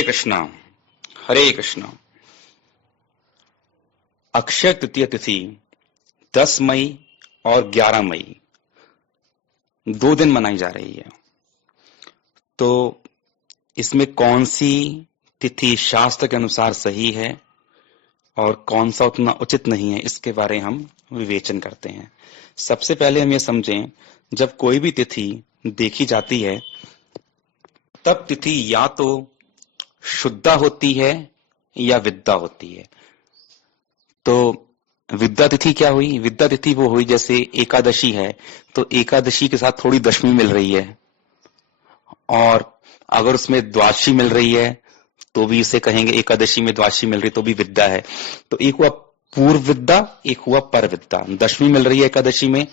हरे कृष्णा हरे कृष्णा। अक्षय तृतीय तिथि 10 मई और 11 मई 2 दिन मनाई जा रही है। तो इसमें कौन सी तिथि शास्त्र के अनुसार सही है और कौन सा उतना उचित नहीं है, इसके बारे में हम विवेचन करते हैं। सबसे पहले हम ये समझें, जब कोई भी तिथि देखी जाती है तब तिथि या तो शुद्धा होती है या विद्या होती है। तो विद्या तिथि क्या हुई? विद्या तिथि वो हुई जैसे एकादशी है तो एकादशी के साथ थोड़ी दशमी मिल रही है, और अगर उसमें द्वादशी मिल रही है तो भी इसे कहेंगे एकादशी में द्वादशी मिल रही तो भी विद्या है। तो एक हुआ पूर्व विद्या, एक हुआ पर विद्या। दशमी मिल रही है एकादशी में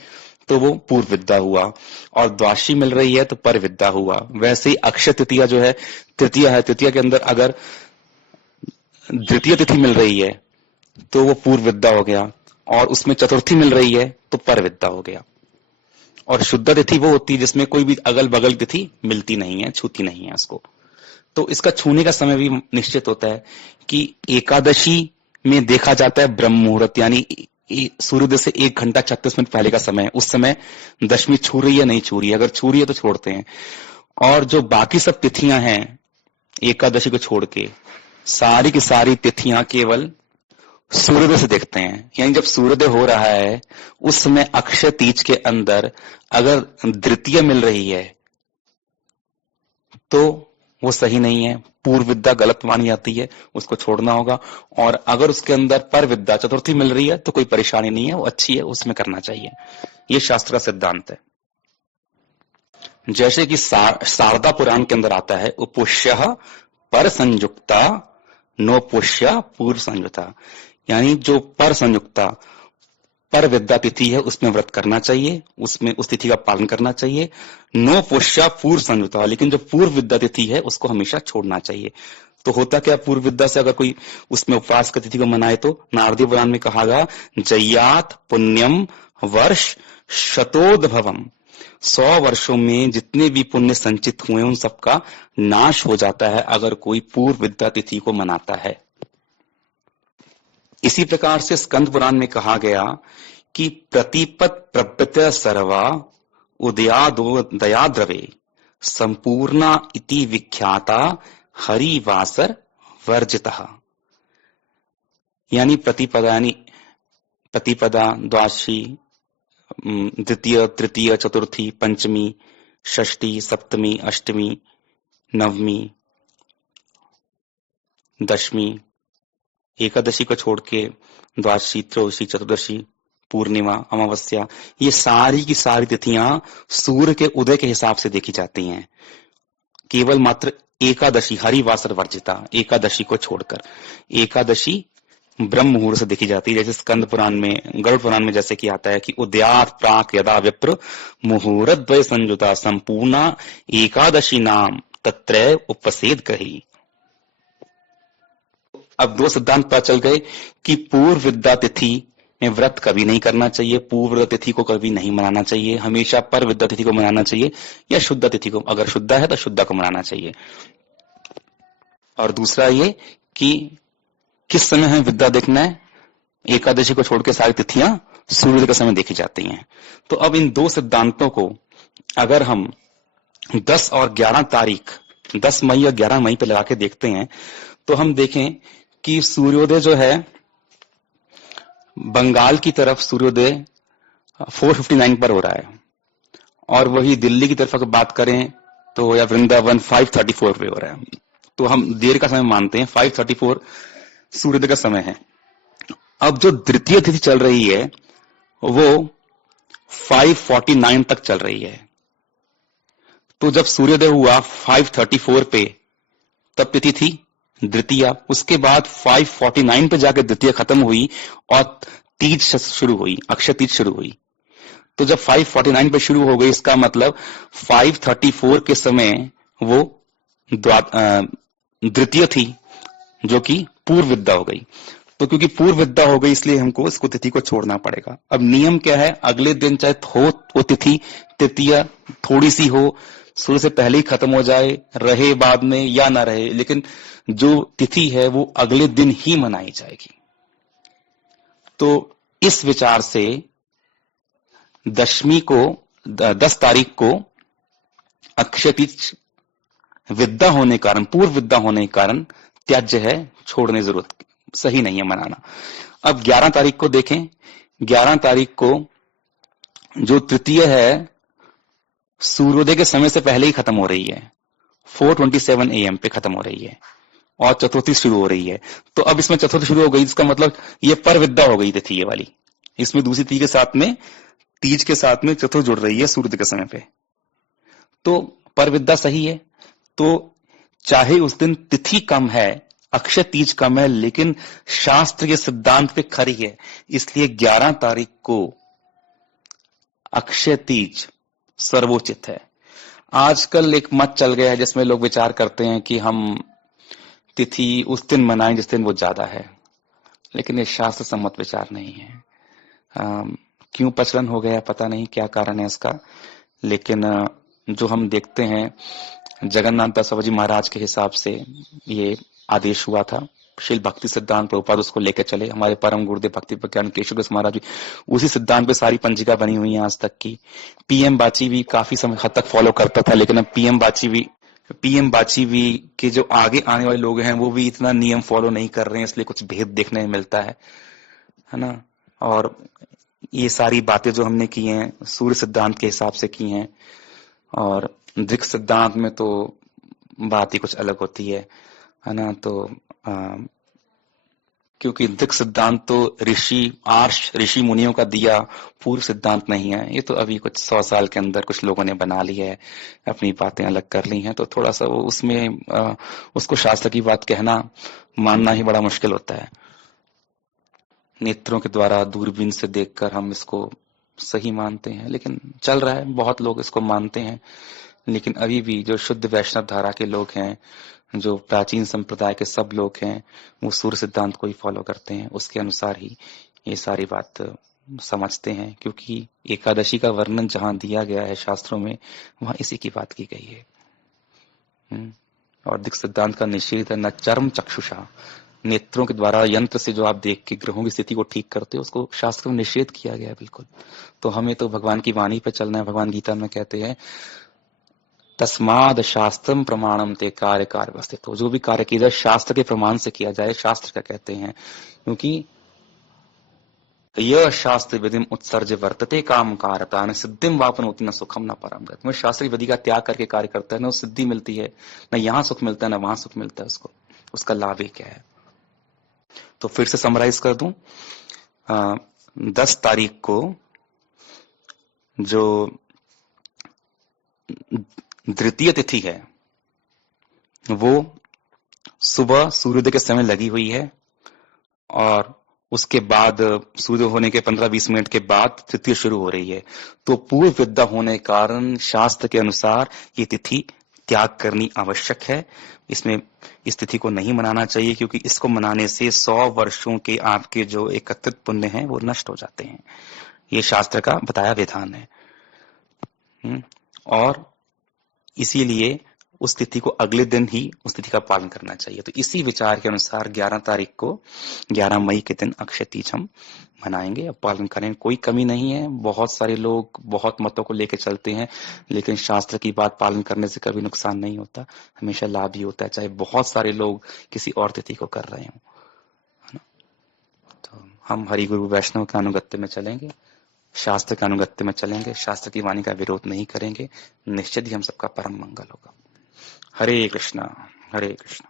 तो वो पूर्व विद्या हुआ, और द्वादशी मिल रही है तो पर विद्या हुआ। वैसे ही अक्षय तृतीया जो है तृतीया है, तृतीया के अंदर अगर द्वितीय तिथि मिल रही है तो वो पूर्व विद्या हो गया, और उसमें चतुर्थी मिल रही है तो पर विद्या हो गया। और शुद्ध तिथि वो होती है जिसमें कोई भी अगल बगल तिथि मिलती नहीं है, छूती नहीं है उसको। तो इसका छूने का समय भी निश्चित होता है कि एकादशी में देखा जाता है ब्रह्म मुहूर्त, यानी सूर्योदय से 1 घंटा 36 मिनट पहले का समय। उस समय दशमी छू रही है नहीं छू रही है, अगर छू रही है तो छोड़ते हैं। और जो बाकी सब तिथियां हैं एकादशी को छोड़ के, सारी की सारी तिथियां केवल सूर्योदय से देखते हैं। यानी जब सूर्योदय हो रहा है उस समय अक्षय तीज के अंदर अगर द्वितीय मिल रही है तो वो सही नहीं है, पूर्व विद्या गलत मानी जाती है, उसको छोड़ना होगा। और अगर उसके अंदर पर विद्या चतुर्थी मिल रही है तो कोई परेशानी नहीं है, वो अच्छी है, उसमें करना चाहिए। ये शास्त्र का सिद्धांत है। जैसे कि शारदा पुराण के अंदर आता है, उपुष्य पर संयुक्ता नो पुष्य पूर्व संयुक्ता, यानी जो पर संयुक्ता पर विद्या तिथि है उसमें व्रत करना चाहिए, उसमें उस तिथि का पालन करना चाहिए। नो पुष्य पूर्व संयुक्ता, लेकिन जो पूर्व विद्या तिथि है उसको हमेशा छोड़ना चाहिए। तो होता क्या, पूर्व विद्या से अगर कोई उसमें उपवास की तिथि को मनाए तो नारदीय पुराण में कहा गया, जय्यात पुण्यम वर्ष शतोद्भवम, 100 वर्षों में जितने भी पुण्य संचित हुए उन सबका नाश हो जाता है अगर कोई पूर्व विद्या तिथि को मनाता है। इसी प्रकार से स्कंद पुराण में कहा गया कि प्रतिपद प्रवृत्त सर्वा उदयादो दयाद्रवे संपूर्णा इति विख्याता हरिवासर वर्जितः, यानी प्रतिपदा यानी प्रतिपदा, द्वादशी, द्वितीय, तृतीय, चतुर्थी, पंचमी, षष्ठी, सप्तमी, अष्टमी, नवमी, दशमी, एकादशी को छोड़ के द्वादशी, त्रयोदशी, चतुर्दशी, पूर्णिमा, अमावस्या, ये सारी की सारी तिथियां सूर्य के उदय के हिसाब से देखी जाती हैं। केवल मात्र एकादशी हरिवासर वर्जिता, एकादशी को छोड़कर, एकादशी ब्रह्म मुहूर्त से देखी जाती है। जैसे स्कंद पुराण में, गरुड़ पुराण में जैसे कि आता है कि उद्यात प्राक यदा विप्र मुहूर्त द्वय संयुता संपूर्णा एकादशी नाम तत्रैव उपसेद कही। अब 2 सिद्धांत पता चल गए कि पूर्व विद्या तिथि में व्रत कभी नहीं करना चाहिए, पूर्व विद्या तिथि को कभी नहीं मनाना चाहिए, हमेशा पर विद्या तिथि को मनाना चाहिए, या शुद्ध तिथि को, अगर शुद्ध है तो शुद्ध को मनाना चाहिए। और दूसरा ये कि किस समय हमें विद्या देखना है, एकादशी को छोड़ के सारी तिथियां सूर्योदय के समय देखी जाती हैं। तो अब इन 2 सिद्धांतों को अगर हम 10 और 11 तारीख, 10 मई और 11 मई पे लगा के देखते हैं तो हम देखें कि सूर्योदय जो है बंगाल की तरफ सूर्योदय 4:59 पर हो रहा है, और वही दिल्ली की तरफ अगर बात करें तो या वृंदावन 5:34 पे हो रहा है। तो हम देर का समय मानते हैं, 5:34 सूर्योदय का समय है। अब जो द्वितीय तिथि चल रही है वो 5:49 तक चल रही है। तो जब सूर्योदय हुआ 5:34 पे तब तिथि थी द्वितीय, उसके बाद 5:49 पे जाकर द्वितीय खत्म हुई और तीज शुरू हुई, अक्षय तीज शुरू हुई। तो जब 5:49 पे शुरू हो गई, इसका मतलब 5:34 के समय वो द्वितीय थी जो कि पूर्व विद्या हो गई। तो क्योंकि पूर्व विद्या हो गई इसलिए हमको इसको तिथि को छोड़ना पड़ेगा। अब नियम क्या है, अगले दिन चाहे हो वो तिथि तृतीय थोड़ी सी हो सूर्य से पहले ही खत्म हो जाए, रहे बाद में या ना रहे, लेकिन जो तिथि है वो अगले दिन ही मनाई जाएगी। तो इस विचार से दशमी को 10 तारीख को अक्षय तीज विद्या होने के कारण, पूर्व विद्या होने के कारण त्याज्य है, छोड़ने जरूरत, सही नहीं है मनाना। अब 11 तारीख को देखें, 11 तारीख को जो तृतीय है सूर्योदय के समय से पहले ही खत्म हो रही है, 4:27 AM पे खत्म हो रही है और चतुर्थी शुरू हो रही है। तो अब इसमें चतुर्थी शुरू हो गई, इसका मतलब ये पर विद्या हो गई तिथि ये वाली। इसमें दूसरी तिथि के साथ में, तीज के साथ में चतुर्थ जुड़ रही है सूर्योदय के समय पे, तो पर विद्या सही है। तो चाहे उस दिन तिथि कम है, अक्षय तीज कम है, लेकिन शास्त्र के सिद्धांत पे खरी है, इसलिए 11 तारीख को अक्षय तीज सर्वोचित है। आजकल एक मत चल गया है जिसमें लोग विचार करते हैं कि हम तिथि उस दिन मनाएं जिस दिन वो ज्यादा है, लेकिन ये शास्त्र सम्मत विचार नहीं है। क्यों प्रचलन हो गया पता नहीं, क्या कारण है इसका, लेकिन जो हम देखते हैं जगन्नाथ दास बाबा जी महाराज के हिसाब से ये आदेश हुआ था। शील भक्ति सिद्धांत प्रभुपाद उसको लेकर चले, हमारे परम गुरुदेव भक्ति प्रज्ञान केशव दास महाराज जी उसी सिद्धांत पे सारी पंजिका बनी हुई है आज तक की। पीएम बाची भी काफी समय हद तक फॉलो करता था, लेकिन अब पीएम बाची भी के जो आगे आने वाले लोग हैं वो भी इतना नियम फॉलो नहीं कर रहे हैं, इसलिए कुछ भेद देखने में मिलता है ना। और ये सारी बातें जो हमने की हैं सूर्य सिद्धांत के हिसाब से की हैं, और दृक् सिद्धांत में तो बात ही कुछ अलग होती है ना। तो क्योंकि दृक् सिद्धांत तो ऋषि मुनियों का दिया पूर्व सिद्धांत नहीं है, ये तो अभी कुछ 100 साल के अंदर कुछ लोगों ने बना ली है, अपनी बातें अलग कर ली हैं, तो थोड़ा सा वो उसमें उसको शास्त्र की बात कहना मानना ही बड़ा मुश्किल होता है। नेत्रों के द्वारा दूरबीन से देखकर हम इसको सही मानते हैं, लेकिन चल रहा है, बहुत लोग इसको मानते हैं, लेकिन अभी भी जो शुद्ध वैष्णव धारा के लोग हैं, जो प्राचीन संप्रदाय के सब लोग हैं, वो सूर्य सिद्धांत को ही फॉलो करते हैं, उसके अनुसार ही ये सारी बात समझते हैं। क्योंकि एकादशी का वर्णन जहां दिया गया है शास्त्रों में, वहां इसी की बात की गई है। और दृक् सिद्धांत का निषेध है, न चर्म चक्षुषा, नेत्रों के द्वारा यंत्र से जो आप देख के ग्रहों की स्थिति को ठीक करते हो, उसको शास्त्र में निषेध किया गया है बिल्कुल। तो हमें तो भगवान की वाणी पर चलना है। भगवान गीता में कहते हैं तस्माद शास्त्रम प्रमाणम ते कार्य व्यवस्थित हो, जो भी कार्य किया जाए शास्त्र के प्रमाण से किया जाए। शास्त्र क्या कहते हैं, क्योंकि यह शास्त्र विधिम उत्सर्ज वर्तते काम कारता न सिद्धिम वापन होती न सुखम न परम गति। मैं शास्त्र की विधि का त्याग करके कार्य करता है, न उस सिद्धि मिलती है, न यहाँ सुख मिलता है, न वहां सुख मिलता है, उसको उसका लाभ ही क्या है। तो फिर से समराइज कर दूं, 10 तारीख को जो द्वितीय तिथि है वो सुबह सूर्योदय के समय लगी हुई है, और उसके बाद सूर्य होने के 15-20 मिनट के बाद तृतीय शुरू हो रही है। तो पूर्व विद्या होने के कारण शास्त्र के अनुसार ये तिथि त्याग करनी आवश्यक है। इसमें इस तिथि को नहीं मनाना चाहिए, क्योंकि इसको मनाने से 100 वर्षों के आपके जो एकत्रित पुण्य हैं वो नष्ट हो जाते हैं। ये शास्त्र का बताया विधान है। और इसीलिए उस तिथि को अगले दिन ही उस तिथि का पालन करना चाहिए। तो इसी विचार के अनुसार 11 तारीख को, 11 मई के दिन अक्षय तीज हम मनाएंगे। अब पालन करें, कोई कमी नहीं है। बहुत सारे लोग बहुत मतों को लेकर चलते हैं, लेकिन शास्त्र की बात पालन करने से कभी नुकसान नहीं होता, हमेशा लाभ ही होता है, चाहे बहुत सारे लोग किसी और तिथि को कर रहे हो, है ना। तो हम हरि गुरु वैष्णव के अनुगत्य में चलेंगे, शास्त्र के अनुगत्य में चलेंगे, शास्त्र की वाणी का विरोध नहीं करेंगे, निश्चित ही हम सबका परम मंगल होगा। हरे कृष्णा हरे कृष्णा।